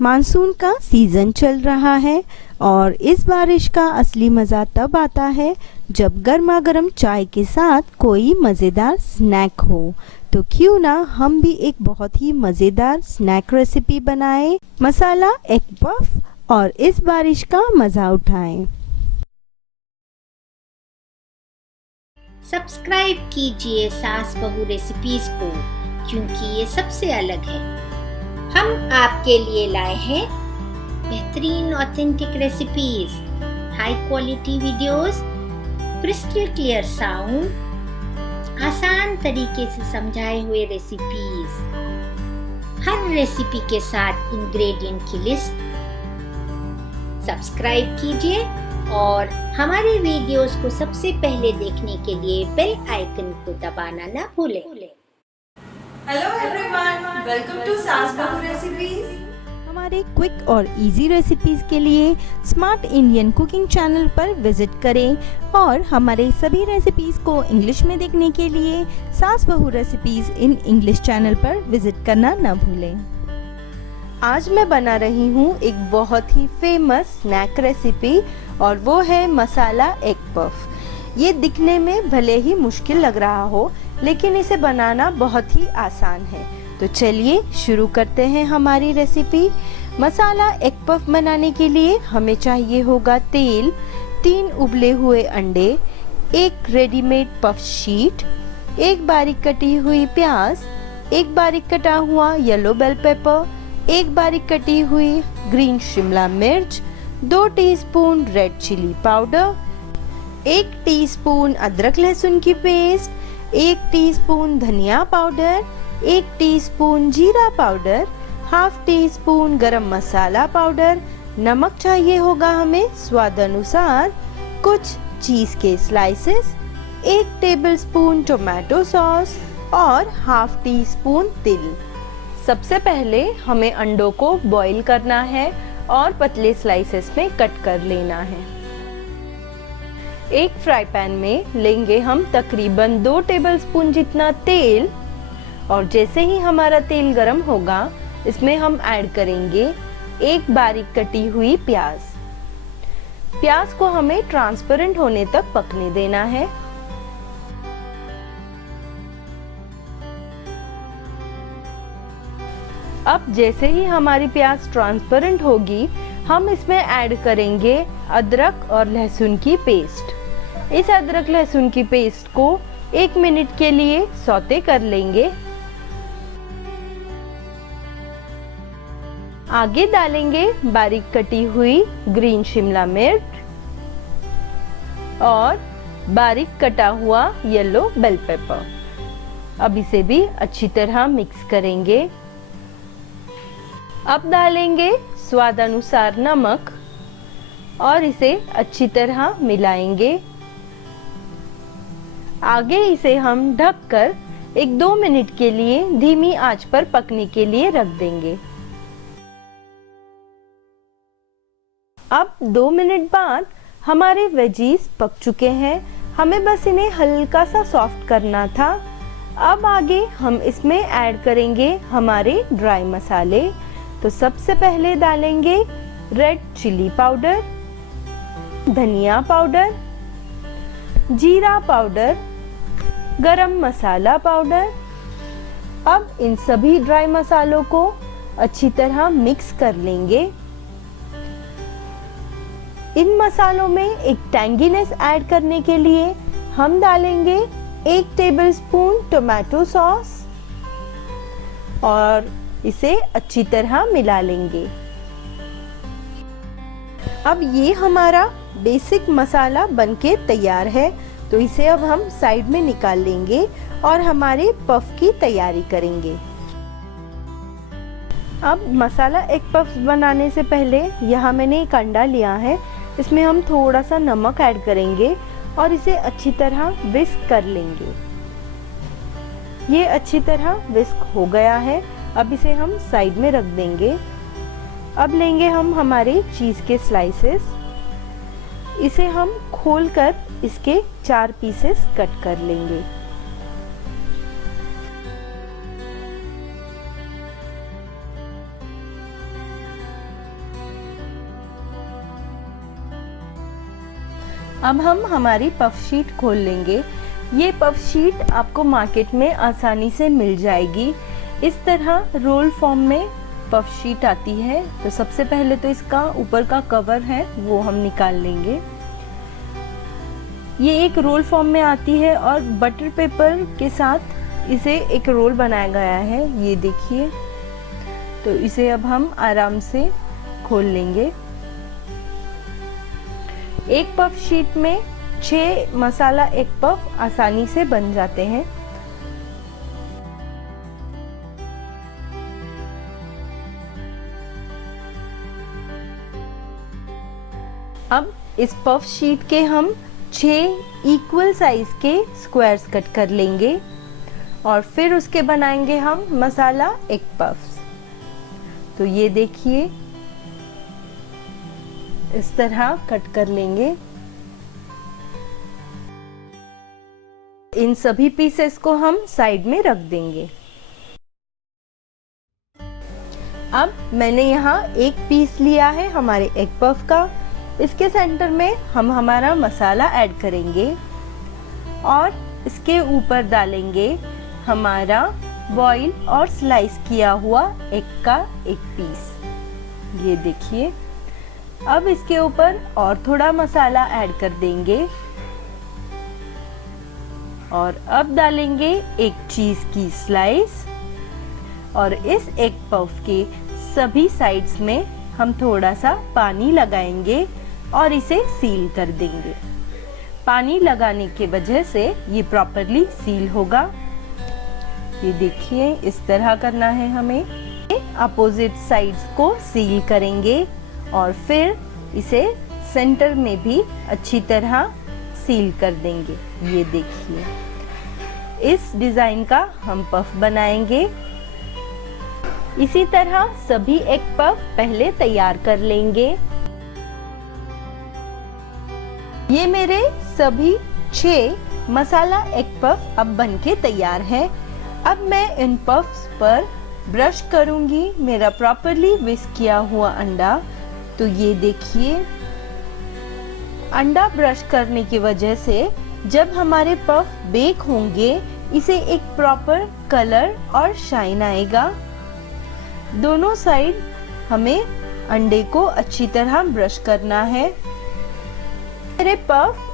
Monsoon का season चल रहा है और इस बारिश का असली मज़ा तब आता है जब गर्मा गर्म चाय के साथ कोई मज़ेदार स्नैक हो। तो क्यों ना हम भी एक बहुत ही मज़ेदार स्नैक रेसिपी बनाएं, मसाला एग पफ, और इस बारिश का मज़ा उठाएं। सब्सक्राइब कीजिए सास बहू रेसिपीज को, क्योंकि ये सबसे अलग है। हम आपके लिए लाए हैं बेहतरीन authentic recipes, high quality videos, crystal clear sound, आसान तरीके से समझाए हुए रेसिपीज, हर रेसिपी के साथ इंग्रेडिएंट की लिस्ट। सब्सक्राइब कीजिए और हमारे वीडियोस को सबसे पहले देखने के लिए बेल आइकन को दबाना ना भूलें। हेलो एवरीवन, वेलकम टू सास बहू रेसिपीज। हमारे क्विक और इजी रेसिपीज़ के लिए स्मार्ट इंडियन कुकिंग चैनल पर विजिट करें और हमारे सभी रेसिपीज़ को इंग्लिश में देखने के लिए सास बहू रेसिपीज़ इन इंग्लिश चैनल पर विजिट करना न भूलें। आज मैं बना रही हूँ एक बहुत ही फेमस स्नैक रेसिपी और वो है मसाला एग पफ। ये दिखने में भले ही मुश्किल लग रहा हो, लेकिन इसे बनाना बहुत ही आसान है। तो चलिए शुरू करते हैं हमारी रेसिपी। मसाला एग पफ बनाने के लिए हमें चाहिए होगा तेल, 3 उबले हुए अंडे, एक रेडीमेड पफ शीट, एक बारीक कटी हुई प्याज, एक बारीक कटा हुआ येलो बेल पेपर, एक बारीक कटी हुई ग्रीन शिमला मिर्च, 2 teaspoon red chilli powder, 1 teaspoon अदरक लहसुन की पेस्ट, 1 टीस्पून धनिया पाउडर, 1 टीस्पून जीरा powder, half teaspoon garam masala powder, नमक चाहिए होगा हमें स्वाद अनुसार, कुछ चीज के स्लाइसेस, 1 टेबलस्पून टोमेटो सॉस और हाफ टी स्पून तिल। सबसे पहले हमें अंडों को बॉईल करना है और पतले स्लाइसेस में कट कर लेना है। एक फ्राई पैन में लेंगे हम तकरीबन 2 टेबलस्पून जितना तेल, और जैसे ही हमारा तेल गरम होगा इसमें हम ऐड करेंगे एक बारीक कटी हुई प्याज। प्याज को हमें ट्रांसपेरेंट होने तक पकने देना है। अब जैसे ही हमारी प्याज ट्रांसपेरेंट होगी हम इसमें ऐड करेंगे अदरक और लहसुन की पेस्ट। इस अदरक लहसुन की पेस्ट को 1 मिनट के लिए सौते कर लेंगे। आगे डालेंगे बारीक कटी हुई ग्रीन शिमला मिर्च और बारीक कटा हुआ येलो बेल पेपर। अब इसे भी अच्छी तरह मिक्स करेंगे। अब डालेंगे स्वाद अनुसार नमक और इसे अच्छी तरह मिलाएंगे। आगे इसे हम ढककर 1-2 मिनट के लिए धीमी आंच पर पकने के लिए रख देंगे। अब 2 मिनट बाद हमारे वेजीज पक चुके हैं। हमें बस इन्हें हल्का सा सॉफ्ट करना था। अब आगे हम इसमें ऐड करेंगे हमारे ड्राई मसाले। तो सबसे पहले डालेंगे रेड चिली पाउडर, धनिया पाउडर, जीरा पाउडर, गरम मसाला पाउडर। अब इन सभी ड्राई मसालों को अच्छी तरह मिक्स कर लेंगे। इन मसालों में एक टैंगीनेस ऐड करने के लिए हम डालेंगे 1 टेबलस्पून टोमेटो सॉस और इसे अच्छी तरह मिला लेंगे। अब ये हमारा बेसिक मसाला बनके तैयार है। तो इसे अब हम साइड में निकाल लेंगे और हमारे पफ की तैयारी करेंगे। अब मसाला एग पफ बनाने से पहले यहाँ मैंने एक अंडा लिया है। इसमें हम थोड़ा सा नमक ऐड करेंगे और इसे अच्छी तरह विस्क कर लेंगे। ये अच्छी तरह विस्क हो गया है। अब इसे हम साइड में रख देंगे। अब लेंगे हम हमारे चीज़ के स्लाइसेस। इसे हम खोलकर इसके 4 पीसेस कट कर लेंगे। अब हम हमारी पफ शीट खोल लेंगे। ये पफ शीट आपको मार्केट में आसानी से मिल जाएगी। इस तरह रोल फॉर्म में पफ शीट आती है। तो सबसे पहले तो इसका ऊपर का कवर है वो हम निकाल लेंगे। ये एक रोल फॉर्म में आती है और बटर पेपर के साथ इसे एक रोल बनाया गया है, ये देखिए। तो इसे अब हम आराम से खोल लेंगे। एक पफ शीट में 6 मसाला एग पफ आसानी से बन जाते हैं। अब इस पफ शीट के हम 6 इक्वल साइज के स्क्वायर्स कट कर लेंगे और फिर उसके बनाएंगे हम मसाला एग पफ्स। तो ये देखिए इस तरह कट कर लेंगे। इन सभी पीसेस को हम साइड में रख देंगे। अब मैंने यहाँ एक पीस लिया है हमारे एग पफ का। इसके सेंटर में हम हमारा मसाला ऐड करेंगे और इसके ऊपर डालेंगे हमारा बॉईल और स्लाइस किया हुआ एग का एक पीस। ये देखिए। अब इसके ऊपर और थोड़ा मसाला ऐड कर देंगे और अब डालेंगे एक चीज की स्लाइस और इस एग पफ के सभी साइड्स में हम थोड़ा सा पानी लगाएंगे और इसे सील कर देंगे। पानी लगाने के वजह से ये प्रॉपरली सील होगा। ये देखिए इस तरह करना है हमें। अपोजिट साइड्स को सील करेंगे और फिर इसे सेंटर में भी अच्छी तरह सील कर देंगे। ये देखिए इस डिजाइन का हम पफ बनाएंगे। इसी तरह सभी एग पफ पहले तैयार कर लेंगे। ये मेरे सभी 6 मसाला एग पफ अब बनके तैयार है। अब मैं इन पफ्स पर ब्रश करूंगी मेरा प्रॉपरली विस्क किया हुआ अंडा। तो ये देखिए अंडा ब्रश करने की वजह से जब हमारे पफ बेक होंगे इसे एक प्रॉपर कलर और शाइन आएगा। दोनों साइड हमें अंडे को अच्छी तरह ब्रश करना है। मेरे पफ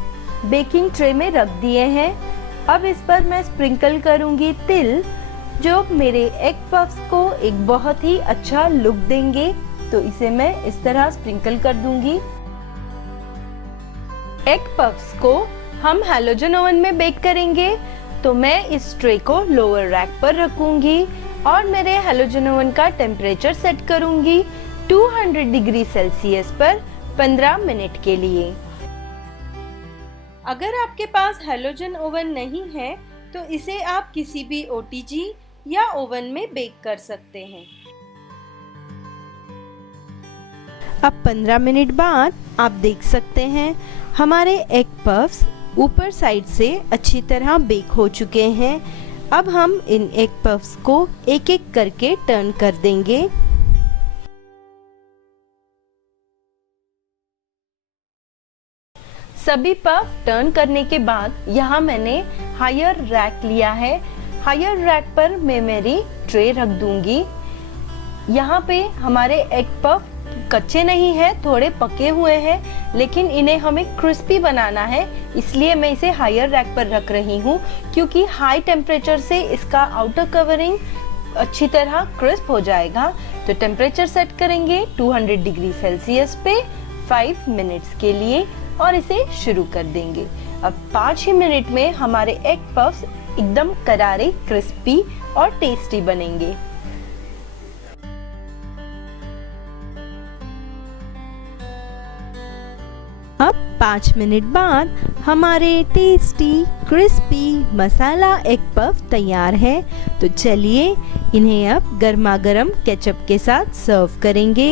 बेकिंग ट्रे में रख दिए हैं। अब इस पर मैं स्प्रिंकल करूंगी तिल, जो मेरे एग पफ्स को एक बहुत ही अच्छा लुक देंगे। तो इसे मैं इस तरह स्प्रिंकल कर दूंगी। एग पफ्स को हम हैलोजन ओवन में बेक करेंगे। तो मैं इस ट्रे को लोअर रैक पर रखूंगी और मेरे हैलोजन ओवन का टेम्परेचर सेट करूंगी 200 डिग्री सेल्सियस पर 15 मिनट के लिए। अगर आपके पास हैलोजन ओवन नहीं है तो इसे आप किसी भी OTG या ओवन में बेक कर सकते हैं। अब 15 मिनट बाद आप देख सकते हैं हमारे एग पफ्स ऊपर साइड से अच्छी तरह बेक हो चुके हैं। अब हम इन एग पफ्स को एक एक करके टर्न कर देंगे। सभी पफ टर्न करने के बाद यहाँ मैंने हायर रैक लिया है। हायर रैक पर मैं मेरी ट्रे रख दूंगी। यहाँ पे हमारे एग पफ कच्चे नहीं है, थोड़े पके हुए हैं, लेकिन इन्हें हमें क्रिस्पी बनाना है, इसलिए मैं इसे हायर रैक पर रख रही हूँ, क्योंकि हाई टेम्परेचर से इसका आउटर कवरिंग अच्छी तरह क्रिस्प हो जाएगा। तो टेम्परेचर सेट करेंगे 200 डिग्री सेल्सियस पे 5 मिनट्स के लिए और इसे शुरू कर देंगे। अब 5 ही मिनट में हमारे एग पफ्स एकदम करारे, क्रिस्पी और टेस्टी बनेंगे। अब 5 मिनट बाद हमारे टेस्टी क्रिस्पी मसाला एग पफ तैयार है। तो चलिए इन्हें अब गर्मा गर्म केचप के साथ सर्व करेंगे।